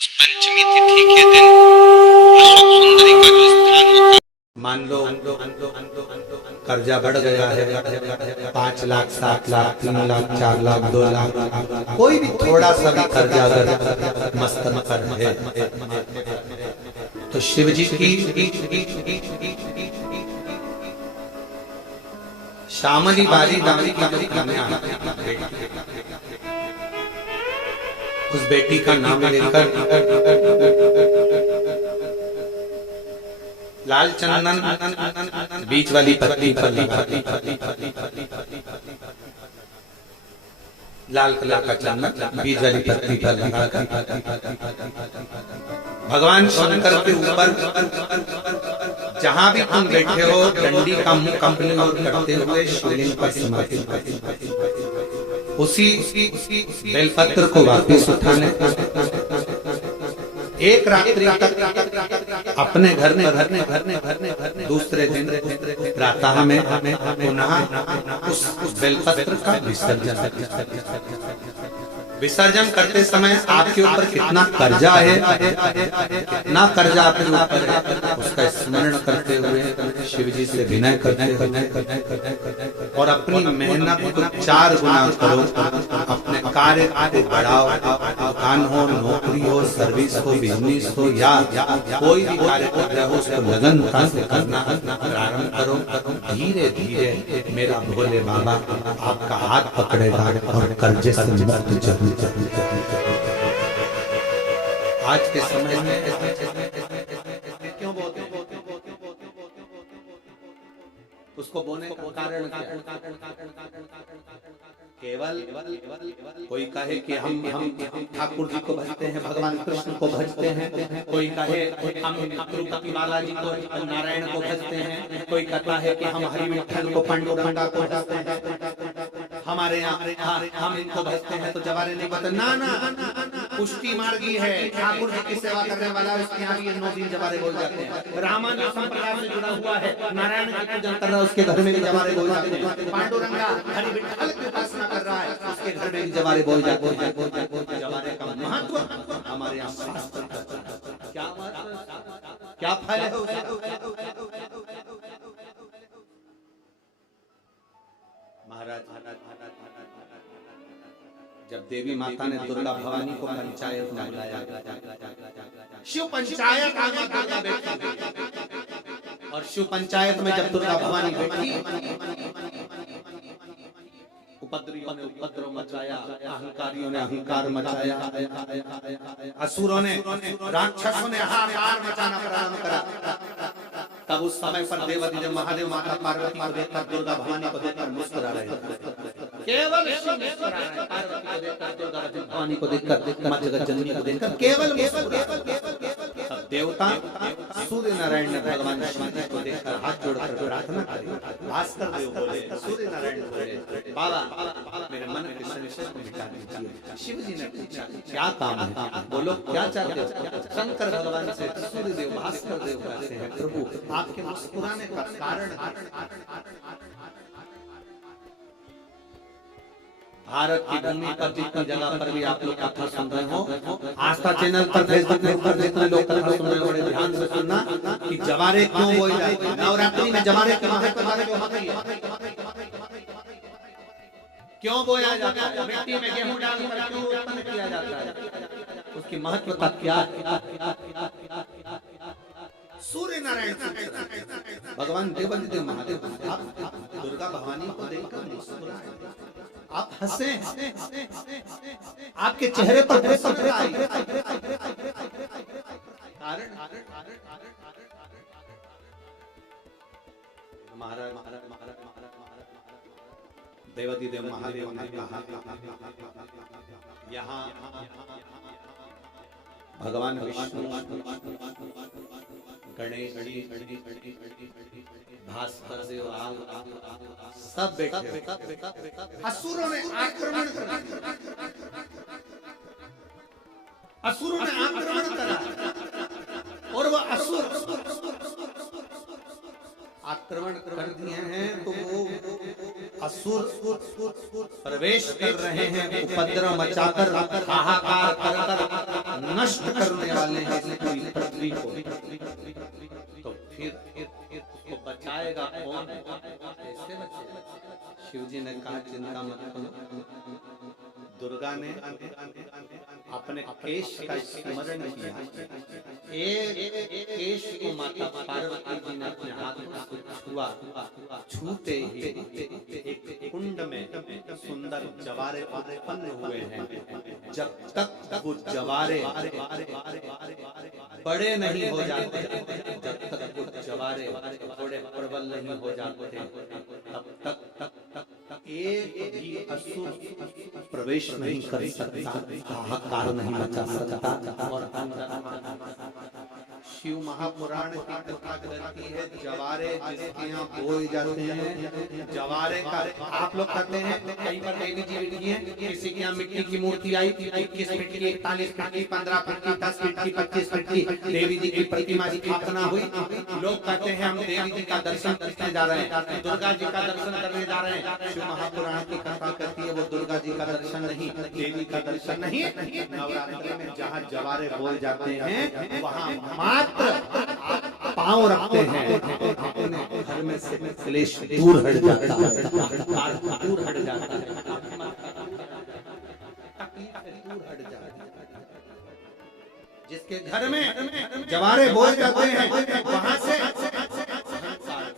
पंचमी तिथि के दिन अशोक सुंदरी का जो स्थान होता है, मान लो कर्जा बढ़ गया है 5 लाख 7 लाख 3 लाख 4 लाख 2 लाख, कोई भी थोड़ा सा भी कर्जा अगर मस्तन पर है तो शिव जी की श्यामली बारी नामी की जो कन्या उस बेटी का नाम लेकर लाल चंदन बीच वाली पत्नी पर लाल कलर का चंदन बीच वाली पत्नी पर लगाकर भगवान शंकर के ऊपर जहां भी तुम बैठे हो डंडी का मुंह कंपनी और करते हुए शिवलिंग पर समर्पित उसी बेलपत्र को वापस उठाने एक रात्रि तक अपने घर में दूसरे दिन प्रातः में पुनः उस बेलपत्र का विसर्जन करते समय आपके ऊपर कितना कर्जा है, कितना कर्जा आपके ऊपर है, उसका स्मरण करते हुए शिव जी से विनय करते और अपनी मेहनत को 4 गुना करो, अपने कार्य को बढ़ाओ, दुकान हो, नौकरी हो, सर्विस हो, बिजनेस हो या कोई भी कार्य कर रहे हो उसको लगनता से करना प्रारंभ करो। धीरे धीरे मेरा भोले बाबा आपका हाथ पकड़ेगा और कर्जे से मुक्त जरूर। आज के समय में क्यों बोलते हैं उसको बोलने का कारण केवल कोई कहे कि हम ठाकुर जी को भजते हैं, भगवान कृष्ण को भजते हैं, कोई कहे हम तिरुपति बालाजी को नारायण को भजते हैं, कोई कहता है कि हम हरि विठ्ठल को पांडुरंगा को भजते हैं, हमारे यहाँ हम इनको भजते हैं तो जवारे नहीं बता ना पुष्टि मार्गी है, ठाकुर जी की सेवा करने वाला उसके यहाँ ये 9 दिन जवारे बोल जाते हैं। रामायण संप्रदाय से जुड़ा हुआ है, नारायण की पूजन कर रहा है उसके घर में भी जवारे बोल जाते हैं, पांडुरंगा हरि विठ्ठल की उपासना कर रहा है उसके घर में भी जवारे बोल जाते हैं। जवारे का महत्व हमारे यहाँ शास्त्र क्या फल है महाराज। जब देवी माता ने दुर्गा भवानी को पंचायत में बुलाया, शिव पंचायत में दुर्गा बैठी और शिव पंचायत में जब दुर्गा भवानी बैठी उपद्रवियों ने उपद्रव मचाया, अहंकारियों ने अहंकार मचाया, असुरों ने राक्षसों ने हाहाकार मचाना प्रारंभ करा। तब उस समय पर देवाधिदेव महादेव माता पार्वती को देखकर दुर्गा भवानी को देखकर मुस्कुरा रहे थे। केवल मुस्कुरा रहे हैं, पार्वती को देखकर दुर्गा भवानी को देखकर मां जगत जननी को देखकर केवल तब देवता सूर्य नारायण ने भगवान शिव जी को देखकर हाथ जोड़कर प्रार्थना करी। भास्कर देव बोले, सूर्य नारायण बोले, बाबा मेरे मन के संशय को मिटा दीजिए। शिव जी ने पूछा क्या काम है, बोलो क्या चाहते हो। शंकर भगवान से सूर्य देव भास्कर देव कहते हैं प्रभु आपके मुस्कुराने का कारण भारत की भूमि पर जितनी जगह पर भी आप लोग कथा सुन रहे हो, आस्था चैनल पर फेसबुक पर जितने लोग कथा सुन रहे हो बड़े ध्यान से सुनना कि जवारे क्यों बोले जाते हैं। नवरात्रि में जवारे के महत्व क्यों बोया जाता है, मिट्टी में गेहूं डालकर क्यों उत्पन्न किया जाता है, उसकी महत्वता क्या है। सूर्य नारायण भगवान देवाधिदेव महादेव आप दुर्गा भवानी को देखकर मुस्कुराए, आप हंसे, आपके चेहरे पर प्रसन्नता आई। कारण महाराज देवाधिदेव महादेव ने कहा यहाँ भगवान विष्णु गणेश भास्कर देव सब बैठे। असुरों ने आक्रमण करा और वह असुर आक्रमण कर दिए हैं तो वो असुर प्रवेश कर रहे हैं, उपद्रव मचाकर हाहाकार कर नष्ट करने वाले हैं इस पूरी पृथ्वी को, तो फिर उसको बचाएगा कौन? कैसे बचेगा? शिव जी ने कहा चिंता मत करो। दुर्गा ने अपने केश का स्मरण किया, एक केश को माता पार्वती जी ने अपने हाथों से छुआ, छूते ही एक कुंड में सुंदर जवारे उत्पन्न हुए हैं। जब तक वो जवारे बड़े नहीं हो जाते, जब तक वो जवारे थोड़े प्रबल नहीं हो जाते, तब तक एक भी असुर प्रवेश नहीं कर सकता, हाहाकार नहीं मचा सकता। और शिव महापुराण की कथा कहती है जवारे जिसके यहाँ बोए जाते हैं, जवारे का आप लोग कहते हैं कहीं पर देवी जी बैठी हैं, किसी के यहाँ मिट्टी की मूर्ति आई, 21 फीट की, 41 फीट की, 15 फीट की, 10 फीट की, 25 फीट की देवी जी की प्रतिमा स्थापना हुई। लोग कहते हैं हम देवी जी का दर्शन करने जा रहे हैं, दुर्गा जी का दर्शन करने जा रहे हैं। शिव महापुराण की कथा कहती है वो दुर्गा जी का दर्शन नहीं, देवी का दर्शन नहीं, नवरात्रि में जहाँ जवारे बोल जाते हैं वहाँ मात्र पांव रखते हैं, अपने घर में से क्लेश दूर हट जाता है, दूर हट जाता है, तकलीफ दूर हट जाती है। जिसके घर में जवारे बोल जाते हैं वहां से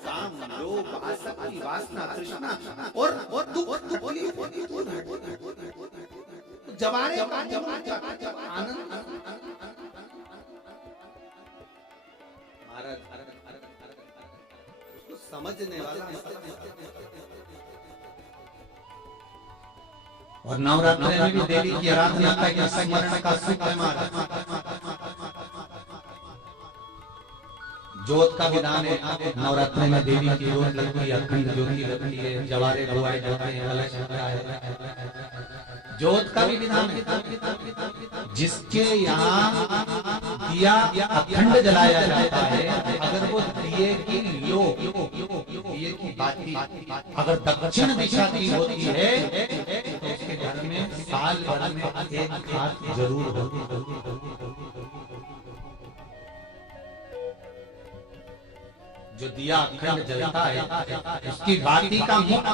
काम, लोभ, आसक्ति, वासना, तृष्णा और दुख तकलीफ दूर हट जाती है। जवारे आनंद उसको समझने वाला। और नवरात्र में भी देवी की आराधना का स्मरण का सुख है। ज्योत का विधान है, नवरात्र में देवी की ज्योत लगती है, अखंड ज्योति लगती है, जवारे बुआए जाते हैं, कलश होता है। ज्योत का भी विधान है, जिसके यहाँ दिया अखंड जलाया जाता है, अगर वो दिए की दिए की बाती अगर दक्षिण दिशा की होती है तो उसके घर में साल भर में एक घात जरूर होती है। जो दिया अखंड जलता है उसकी बाती का मुख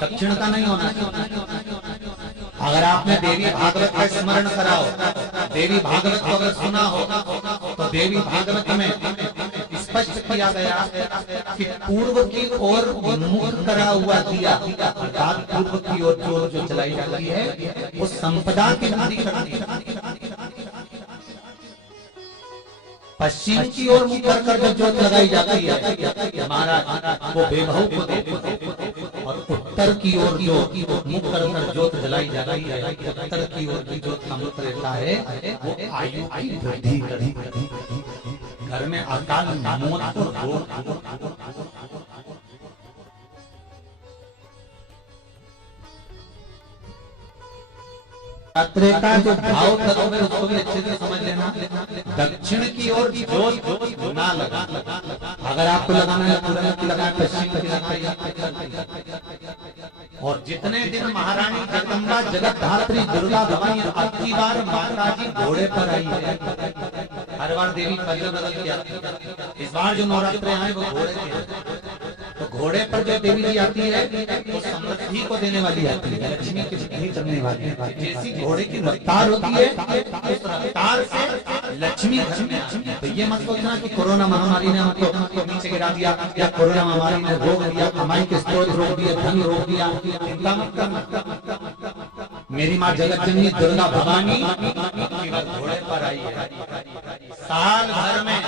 दक्षिण का नहीं होना चाहिए। अगर आपने देवी भागवत का स्मरण कराओ, देवी भागवत को अगर सुना हो तो देवी भागवत में स्पष्ट किया गया कि पूर्व की ओर मुख करा हुआ दिया, अर्थात पूर्व की ओर जो जलाई जाती है वो संपदा की वृद्धि करती है। पश्चिम की ओर मुख कर जो ज्योत लगाई जाती है महाराज वो बेभव को देती है, और उत्तर की ओर जो मुख कर ज्योत जलाई जाती है, उत्तर की ओर की ज्योत का मुख रहता है वो आयु की वृद्धि करती है। घर में अकाल मौत और रोग यात्रा का जो भाव तत्व है उसको भी अच्छे से समझ लेना। दक्षिण की ओर ज्योत ना लगा, अगर आपको लगाना है पूर्व की लगाए, पश्चिम की लगाए। और जितने दिन महारानी जगदम्बा जगत धात्री दुर्गा भवानी अब की बार माता जी घोड़े पर आई है, हर बार देवी बदल बदल के आती है, इस बार जो नवरात्रे आए वो घोड़े के। तो घोड़े पर जो देवी जी आती है वो समृद्धि को देने वाली आती है, लक्ष्मी की वृद्धि करने वाली है। जैसी घोड़े की रफ्तार होती है उस रफ्तार से लक्ष्मी घर में आती है। तो ये मत सोचना कि कोरोना महामारी ने हमको नीचे गिरा दिया या कोरोना महामारी ने रोक दिया, कमाई के स्रोत रोक दिए, धन रोक दिया, चिंता मत करना। मेरी माँ जगत जननी दुर्गा भवानी घोड़े पर आई है, साल भर में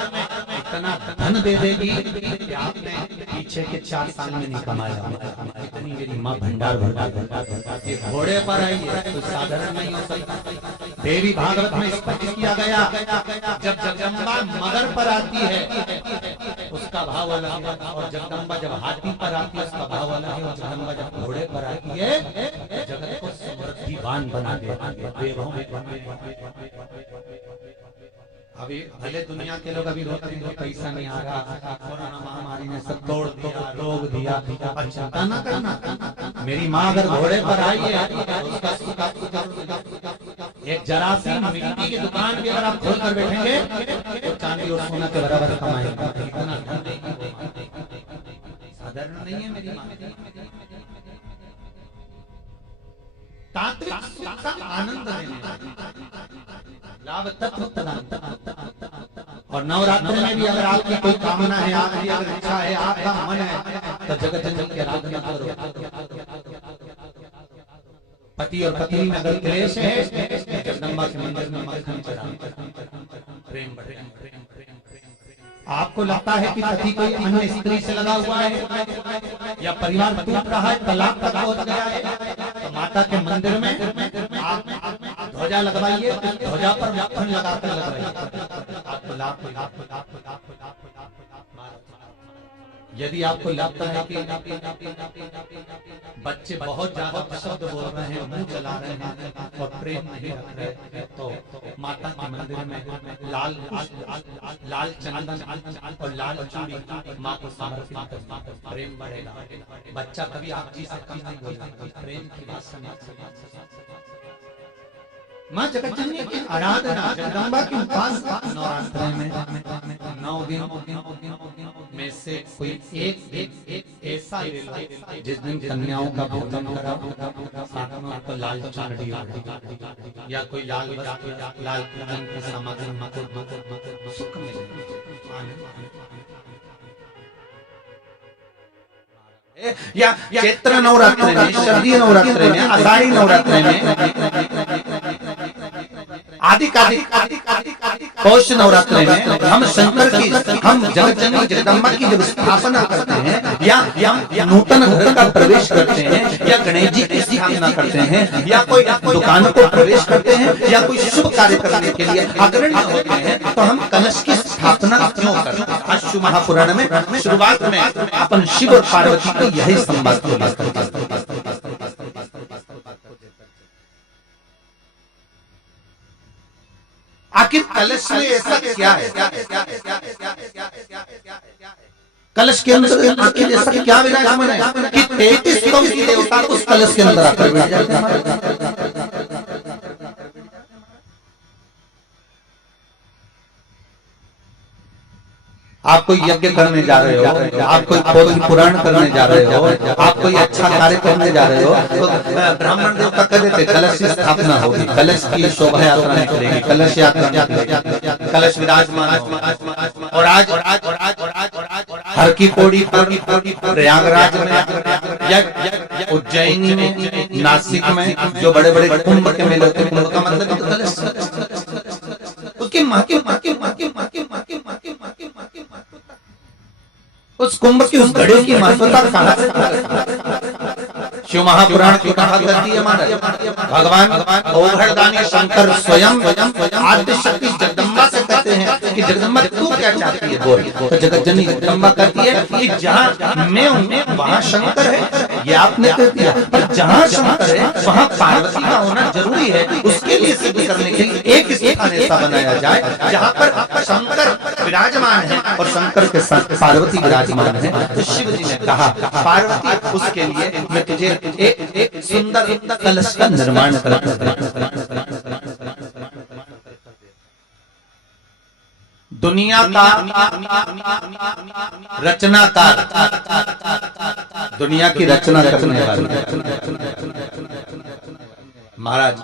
इतना धन दे देगी कि आपने पीछे के 4 साल में नहीं कमाया। इतनी मेरी माँ भंडार ये घोड़े पर आई है तो साधारण नहीं हो सकता। देवी भागवत में स्पष्ट किया गया जब जगदम्बा मगर पर आती है उसका भाव अलग है, और जगदम्बा जब हाथी पर आती है उसका भाव अलग है, और जगदम्बा जब घोड़े पर आती है जगत को समृद्धिवान बना देती है। अभी भले दुनिया के लोग अभी रोते हैं पैसा नहीं आ रहा, कोरोना महामारी ने सब तोड़ दिया, रोक दिया। पर चिंता ना करना, मेरी माँ अगर घोड़े पर आई है उसका एक जरासीम मिट्टी की दुकान भी अगर आप खोल कर बैठेंगे तो चांदी और सोना के बराबर कमाएंगे। इतना धन देगी वो माँ, साधारण नहीं है मेरी माँ। तांत्रिक सुख का आनंद लेने लाभ तत्व प्रदान। और नवरात्र में भी अगर आपकी कोई कामना है, आपकी अगर इच्छा है, आपका मन है, तो जगत जननी की आराधना करो। पति और पत्नी में अगर क्लेश है, जगदम्बा के मंदिर में मक्खन चढ़ाओ, प्रेम बढ़ेगा। आपको लगता है कि पति कोई अन्य स्त्री से लगा हुआ है या परिवार टूट रहा है, तलाक तक पहुंच गया है, तो माता के मंदिर में आप ध्वजा लगवाइए, ध्वजा पर मक्खन लगाकर लगवाइए, आपको लाभ। यदि आपको लगता है कि बच्चे बहुत ज्यादा शब्द बोल रहे हैं, मुंह चला रहे हैं और प्रेम नहीं रख रहे हैं, तो माता के मंदिर में लाल चंदन और लाल चूड़ी माँ को समर्पित करना, प्रेम बढ़ेगा। बच्चा कभी आप जी से कम नहीं बोलेगा, प्रेम की बात समझ। माँ जगत जननी की आराधना, जगदम्बा की उपासना नवरात्र में 9 दिन में से कोई एक ऐसा ले लो जिस दिन कन्याओं का भोजन कराओ, साथ में आपको लाल चुनरी या कोई लाल वस्त्र, लाल पूजन की सामग्री सुख मिलेगा। या चैत्र नवरात्र में, शरदीय नवरात्र में, आषाढ़ी नवरात्र में, आदि पौष नवरात्र में हम शंकर की, हम जगत जननी जगदम्बा की जब स्थापना करते हैं या नूतन घर का प्रवेश करते हैं या गणेश जी की स्थापना करते हैं या कोई दुकान को प्रवेश करते हैं या कोई शुभ कार्य करने के लिए अग्रणी होते हैं, तो हम कलश की स्थापना क्यों करते हैं? अश्व महापुराण में शुरुआत में अपन शिव और पार्वती को यही संवाद किया। आखिर कलश में ऐसा क्या है? कलश के अंदर आखिर ऐसा क्या विराजमान है कि 33 करोड़ देवता उस कलश के अंदर आकर बैठ जाते हैं? आप कोई यज्ञ करने जा रहे हो, आप कोई पौराणिक पुराण करने जा रहे हो, आप कोई अच्छा कार्य करने जा रहे हो, तो ब्राह्मण देवता कह देते कलश की स्थापना होगी, कलश की शोभा यात्रा निकलेगी, कलश यात्रा, कलश विराजमान। और आज हर की पौड़ी प्रयागराज में, उज्जैनी में, नासिक में जो बड़े बड़े कुंभ के मेले होते हैं, कुंभ का मतलब कलश, उसकी माँ के उस कुंभ की उस घड़े की महत्वता कहां से? शिव महापुराण की कहा करती है महाराज, भगवान ओघड़दानी शंकर स्वयं आद्य शक्ति जगदम्बा से कहते हैं कि जगदम्बा तू क्या चाहती है बोल। तो जगत जननी जगदम्बा कहती है कि जहाँ मैं हूँ वहाँ शंकर है, ये आपने कह दिया, पर जहाँ शंकर है वहाँ पार्वती का होना जरूरी है। उसके लिए सिद्ध करने के लिए एक स्थान ऐसा बनाया जाए जहाँ पर शंकर विराजमान है और शंकर के साथ पार्वती विराजमान है। तो शिव जी ने कहा पार्वती, उसके लिए मैं तुझे एक सुंदर कलश का निर्माण करता हूं। दुनिया का रचनाकार, दुनिया की रचना करने वाला महाराज,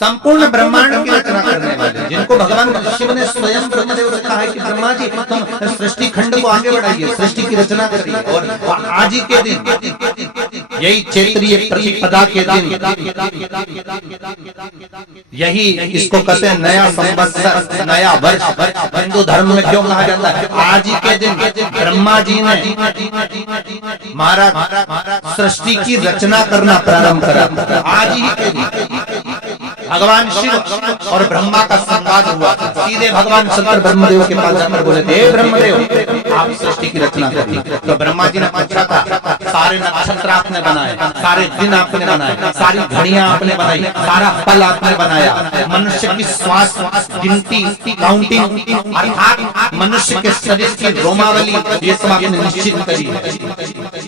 संपूर्ण ब्रह्मांड की रचना करने वाले, जिनको भगवान शिव ने स्वयं ब्रह्मदेव से कहा है कि ब्रह्मा जी तुम सृष्टि खंड को आगे बढ़ाइए, सृष्टि की रचना करिए। और आज ही के दिन, यही चैत्रीय प्रतिपदा के दिन, यही इसको कहते हैं नया संवत्सर, नया वर्ष। हिंदू धर्म में क्यों कहा जाता है? आज ही के दिन ब्रह्मा जी ने महाराज सृष्टि की रचना करना प्रारंभ करा। आज ही के दिन भगवान शिव और ब्रह्मा का संवाद हुआ। सीधे भगवान शंकर ब्रह्मदेव के पास जाकर बोले, हे ब्रह्मदेव, आप सृष्टि की रचना करिए। तो ब्रह्मा जी ने पूछा था, सारे नक्षत्र आपने बनाए, सारे दिन आपने बनाए, सारी घड़ियां आपने बनाई, सारा फल आपने बनाया, मनुष्य की श्वास गिनती काउंटिंग अर्थात मनुष्य के शरीर की रोमावली ये सब आपने निश्चित करी है।